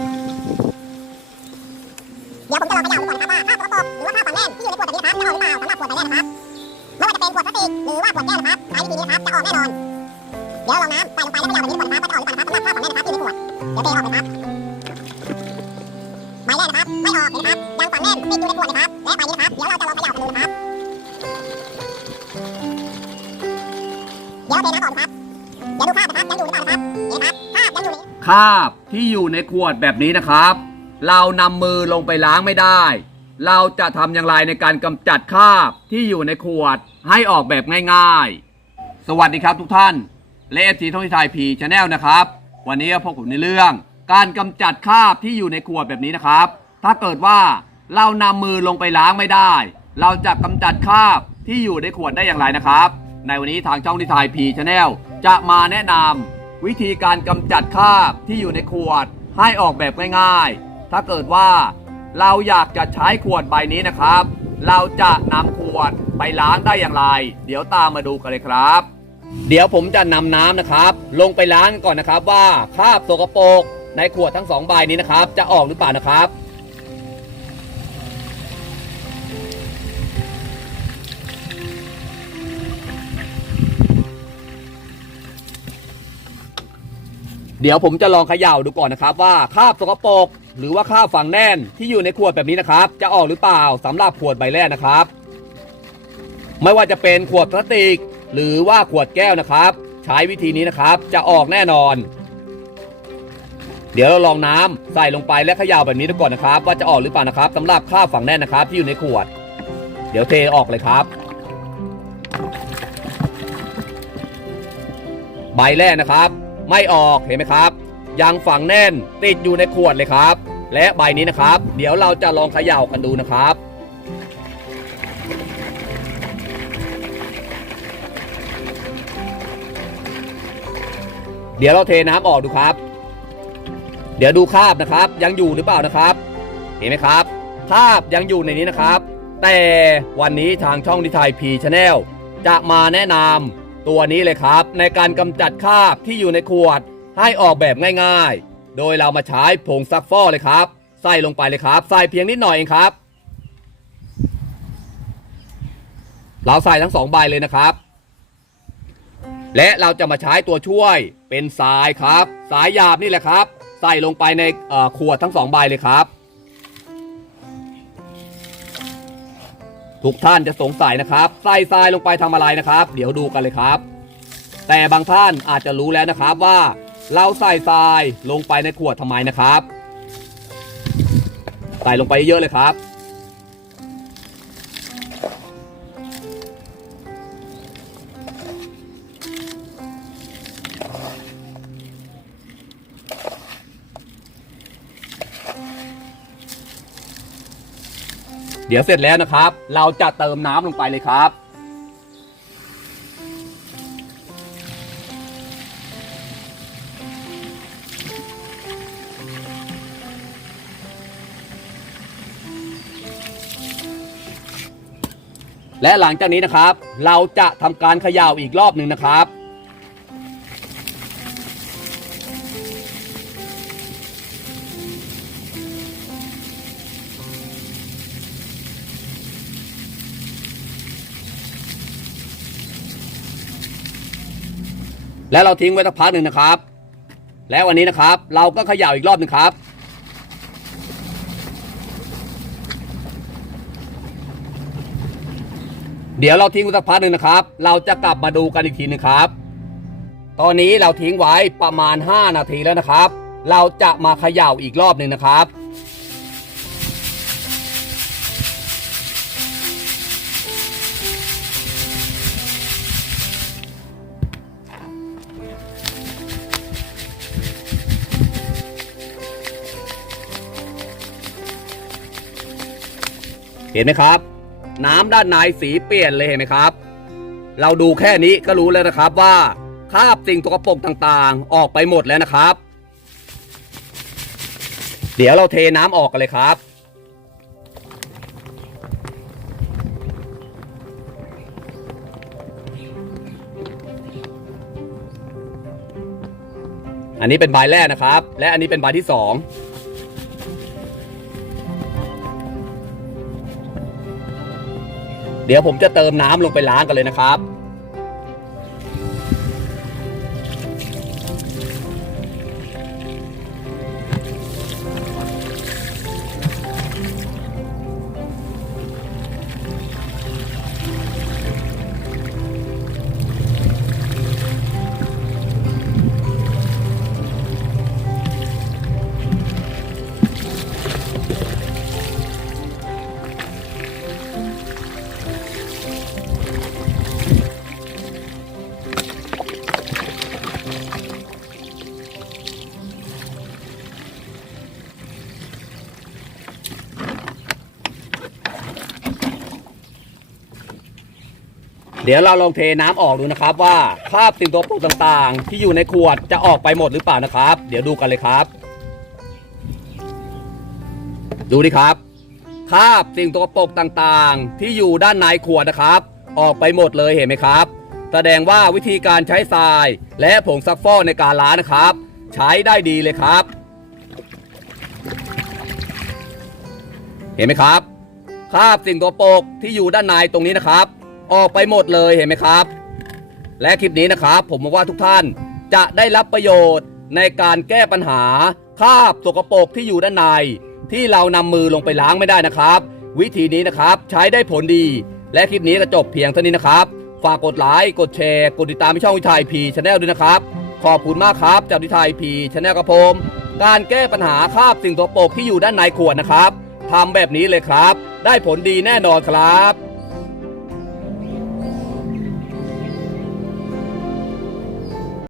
เดี๋ยวผมจะลองเขย่าดูก่อนนะครับว่าคราบสกปกหรือว่าคราบฝังแน่นที่อยู่ในขวดแบบนี้นะครับจะออกหรือเปล่าสำหรับขวดใบแรกนะครับไม่ว่าจะเป็นขวดพลาสติกหรือว่าขวดแก้วนะครับใช้วิธีนี้นะครับจะออกแน่นอน เดี๋ยวลองน้ำใส่ลงไปแล้วเขย่าแบบนี้ก่อนนะครับว่าจะออกหรือเปล่านะครับสำหรับคราบฝังแน่นนะครับที่อยู่ในขวดเดี๋ยวเทออกเลยครับใบแรกนะครับไม่ออกเห็นไหมครับยังฝังแน่นติดอยู่ในขวดนะครับและใบนี้นะครับเดี๋ยวเราจะลองเขย่ากันดูนะครับเดี๋ยวเทน้ำออกครับเดี๋ยวดูคราบนะครับยังอยู่หรือเปล่านะครับเห็นไหมครับคราบยังอยู่ในคราบที่อยู่ในขวดแบบนี้นะครับ เรานำมือลงไปล้างไม่ได้ เราจะทำอย่างไรในการกำจัดคราบที่อยู่ในขวดให้ออกแบบง่ายๆ สวัสดีครับทุกท่านและเอฟทีท่องที่ไทยพีชาแนลนะครับ วันนี้พวกผมในเรื่อง การกำจัดคราบที่อยู่ในขวดแบบนี้นะครับ ถ้าเกิดว่าเรานำมือลงไปล้างไม่ได้ เราจะกำจัดคราบที่อยู่ในขวดได้อย่างไรนะครับ ในวันนี้ทางช่องที่ไทยพีชาแนลจะมาแนะนำ วิธีการกำจัดคราบที่อยู่ในขวดให้ออกแบบง่ายๆ ถ้าเกิดว่าเราอยากจะใช้ขวดใบนี้นะครับ เราจะนำขวดไปล้างได้อย่างไร เดี๋ยวตามมาดูกันเลยครับ เดี๋ยวผมจะนำน้ำนะครับ ลงไปล้างก่อนนะครับว่าคราบสกปรกในขวดทั้งสองใบนี้นะครับ จะออกหรือเปล่านะครับ เดี๋ยวผมจะลองเขย่าดูก่อนนะครับว่าคราบสกปรกหรือว่าคราบฝังแน่นที่อยู่ในขวดแบบนี้นะครับ จะออกหรือเปล่าสำหรับขวดใบแรกนะครับ ไม่ว่าจะเป็นขวดพลาสติก หรือว่าขวดแก้วนะครับ ใช้วิธีนี้นะครับจะออกแน่นอน เดี๋ยวเราลองน้ำใส่ลงไปและเขย่าแบบนี้ดูก่อนนะครับ ว่าจะออกหรือเปล่านะครับสำหรับคราบฝังแน่นนะครับ ที่อยู่ในขวด เดี๋ยวเทออกเลยครับใบแรกนะครับ ไม่ออกเห็นไหมครับ ยังฝังแน่นติดอยู่ในขวดเลยครับ และใบนี้นะครับ เดี๋ยวเราจะลองเขย่ากันดูนะครับเดี๋ยวเราเทน้ำออกดูครับ เดี๋ยวดูคราบนะครับ ยังอยู่หรือเปล่านะครับ เห็นไหมครับ คราบยังอยู่ในนี้นะครับ แต่วันนี้ทางช่องดิไทยพีชาแนลจะมาแนะนำ ตัวนี้เลยครับ ในการกำจัดคราบที่อยู่ในขวด ให้ออกแบบง่ายๆ โดยเรามาใช้ผงซักฟอกเลยครับ ใส่ลงไปเลยครับ ใส่เพียงนิดหน่อยเองครับ เราใส่ทั้งสองใบเลยนะครับ และเราจะมาใช้ตัวช่วยเป็นสายครับ สายหยาบนี่แหละครับ ใส่ลงไปในขวดทั้งสองใบเลยครับ ทุกท่านจะสงสัยนะครับใส่ทรายลงไปทำอะไรนะครับ เดี๋ยวดูกันเลยครับ แต่บางท่านอาจจะรู้แล้วนะครับว่า เราใส่ทรายลงไปในขวดทำไมนะครับ ใส่ลงไปเยอะเลยครับ เดี๋ยวเสร็จแล้วนะครับ เราจะเติมน้ำลงไปเลยครับ และหลังจากนี้นะครับ เราจะทำการเขย่าอีกรอบหนึ่งนะครับ แล้วเราทิ้งไว้สักพักหนึ่งนะครับ แล้ววันนี้นะครับ เราก็เขย่าอีกรอบหนึ่งครับเดี๋ยวเราทิ้งไว้สักพักหนึ่งนะครับ เราจะกลับมาดูกันอีกทีหนึงครับ ตอนนี้เราทิ้งไว้ประมาณ 5 นาทีแล้วนะครับ เราจะมาเขย่าอีกรอบหนึ่งนะครับ เห็นไหมครับ น้ำด้านในสีเปลี่ยนเลยเห็นไหมครับ เราดูแค่นี้ก็รู้แล้วนะครับว่าคราบสิ่งสกปรกต่างๆ ออกไปหมดแล้วนะครับ เดี๋ยวเราเทน้ำออกกันเลยครับอันนี้เป็นใบแรกนะครับ และอันนี้เป็นใบที่สอง ดี๋ยวผมจะเติมน้ำลงไปล้างกันเลยนะครับ เดี๋ยวเราลองเทน้ำออกดูนะครับ ว่าคราบสิ่งตัวปกต่างๆ ที่อยู่ในขวดจะออกไปหมดหรือเปล่านะครับ เดี๋ยวดูกันเลยครับ ดูดิครับคราบสิ่งตัวปกต่างๆ ที่อยู่ด้านในขวดนะครับ ออกไปหมดเลยเห็นไหมครับ แสดงว่าวิธีการใช้ทราย และผงซักฟอกในการล้างนะครับ ใช้ได้ดีเลยครับ เห็นไหมครับคราบสิ่งตัวปกที่อยู่ด้านในตรงนี้นะครับ ออกไปหมดเลยเห็นไหมครับ และคลิปนี้นะครับผมหวังว่าทุกท่านจะได้รับประโยชน์ในการแก้ปัญหาคราบสกปรกที่อยู่ด้านใน ที่เรานำมือลงไปล้างไม่ได้นะครับ วิธีนี้นะครับใช้ได้ผลดี และคลิปนี้ก็จบเพียงเท่านี้นะครับ ฝากกดไลค์กดแชร์กดติดตามที่ช่องวิทยพีชาแนลด้วยนะครับ ขอบคุณมากครับจากวิทยพีชาแนลกระผมการแก้ปัญหาคราบสิ่งสกปรกที่อยู่ด้านในขวดนะครับทำแบบนี้เลยครับ ได้ผลดีแน่นอนครับ